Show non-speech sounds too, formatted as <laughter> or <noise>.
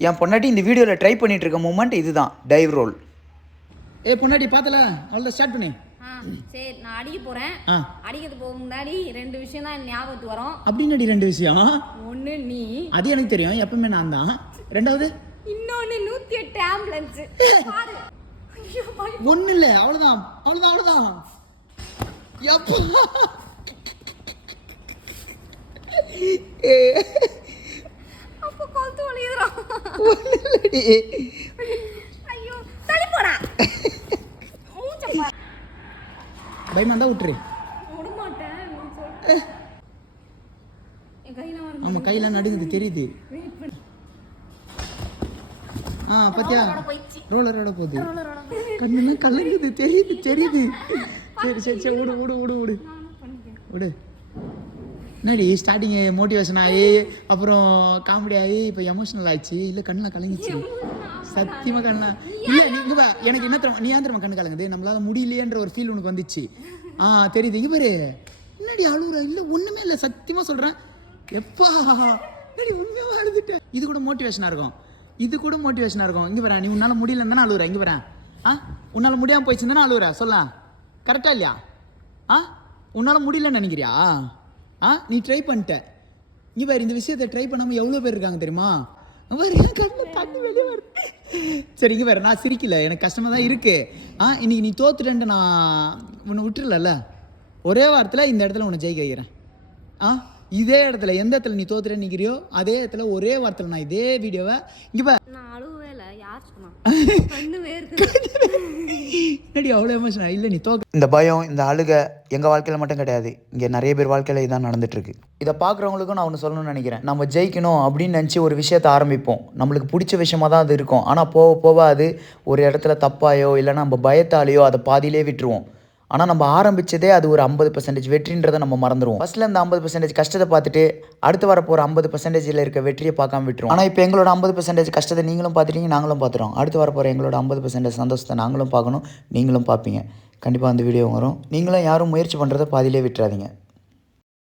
என் பொண்டாட்டி இந்த வீடியோவில் ட்ரை பண்ணிட்டு இருக்க மூமெண்ட் இதுதான் டைவ் ரோல் ஏ பொண்டாட்டி பார்த்தல அவ்வளோ ஸ்டார்ட் பண்ணி. ஆ சரி நான் அடிக்க போறேன். ஆ. அடிக்கிறது போக முன்னாடி ரெண்டு விஷயம் தான் ஞாபகத்துக்கு வரும். அப்படின்னாடி ரெண்டு விஷயம். ஒண்ணு நீ. அது எனக்கு தெரியும் எப்பவுமே நான் தான். ரெண்டாவது? இன்னொன்னு நூத்தி எட்டு ஆம்புலன்ஸ் ஒன்றும் இல்லை அவ்வளோதான் அவ்வளோதான் அவ்வளோதான் எப்பா. ஐயோ தள்ளி போடா. பயமா இருந்தா விட்டுரு. ஆமாம் கையெல்லாம் நடுங்குது தெரியுது. ஆ பாத்தியா? ரோலரோட போகுது. ரோலரோட கண்ணெல்லாம் கலங்குது தெரியுது தெரியுது. சரி சரி சரி விடு விடு விடு விடு விடு என்னடி ஸ்டார்டிங் மோட்டிவேஷன் ஆகி அப்புறம் காமெடி ஆகி இப்போ எமோஷனல் ஆயிடுச்சு. இல்லை கண்ணெலாம் கலங்கிச்சு சத்தியமாக கண்ணா. இல்லை நீங்க பா எனக்கு என்ன தெரியுமா நீ ஏன் தெரியுமா கண்ணு கலங்குது? நம்மளால முடியலையேன்ற ஒரு ஃபீல் உனக்கு வந்துச்சு. ஆ தெரியுது. இங்க பாரு. என்னடி அழுகுற இல்லை ஒன்றுமே இல்லை. சத்தியமாக சொல்கிறேன் எப்பா? என்னடி உண்மையாக அழுதுட்டேன் இது கூட மோட்டிவேஷனாக இருக்கும். இது கூட மோட்டிவேஷனாக இருக்கும். இங்கே வரேன் நீ உன்னால் முடியலன்னு தானே அழுகுற இங்கே வரேன் ஆ? உன்னால் முடியாமல் போயிடுச்சு தானே அழுகுற சொல்லலாம் கரெக்டா இல்லையா? ஆ? உன்னால் முடியலன்னு நினைக்கிறியா? ஆ நீ ட்ரை பண்ணிட்ட. இங்க பாரு இந்த விஷயத்தை ட்ரை பண்ணாமல் எவ்வளோ பேர் இருக்காங்க தெரியுமா? என் கண்ணில் தண்ணி வெளியே வருது. சரி இங்க பாரு நான் சிரிக்கல. எனக்கு கஷ்டமாக தான் இருக்கு. ஆ இன்னைக்கு நீ தோத்துட்டேன்ட்டு நான் உன்னை விட்டுறல ஒரே வாரத்தில் இந்த இடத்துல உன்னை ஜெயிக்க வைக்கிறேன். ஆ இதே இடத்துல எந்த இடத்துல நீ தோத்துட்டேன்னு நிற்கிறியோ அதே இடத்துல ஒரே வாரத்தில் நான் இதே வீடியோவை இங்கே பாரு. நான் அழுவே இல்லை யார் சொன்னா? <laughs> என்னடி அவ்வளோ எமோஷன் இல்லை நீ தோக்க இந்த பயம் இந்த அழுக எங்கள் வாழ்க்கையில் மட்டும் கிடையாது. இங்கே நிறைய பேர் வாழ்க்கையில் இதான் நடந்துட்டுருக்கு. இதை பார்க்குறவங்களுக்கும் நான் ஒன்று சொல்லணும்னு நினைக்கிறேன். நம்ம ஜெயிக்கணும் அப்படின்னு நினச்சி ஒரு விஷயத்தை ஆரம்பிப்போம். நம்மளுக்கு பிடிச்ச விஷயமாக தான் அது இருக்கும். ஆனால் போக போக அது ஒரு இடத்துல தப்பாயோ இல்லைன்னா நம்ம பயத்தாலேயோ அதை பாதியிலே விட்டுருவோம். ஆனால் நம்ம ஆரம்பித்ததே அது ஒரு ஐம்பது பர்சன்டேஜ் வெற்றின்றதை நம்ம மறந்துடுவோம் ஃபஸ்ட்டில் இந்த ஐம்பது பர்சன்டேஜ் கஷ்டத்தை பார்த்துட்டு அடுத்து வரப்போகிற ஐம்பது பர்சன்டேஜில் இருக்க வெற்றியை பார்க்காம விட்டுருவோம். ஆனால் இப்போ எங்களோட ஐம்பது பர்சன்டேஜ் கஷ்டத்தை நீங்களும் பார்த்துட்டீங்க நாங்களும் பார்த்துறோம் அடுத்து வர போகிற எங்களோட ஐம்பது பர்சன்டேஜ் சந்தோஷத்தை நாங்களும் பார்க்கணும் நீங்களும் பார்ப்பீங்க. கண்டிப்பாக அந்த வீடியோ வரும். நீங்களும் யாரும் முயற்சி பண்ணுறதை பாதியிலே விட்டுறாதீங்க.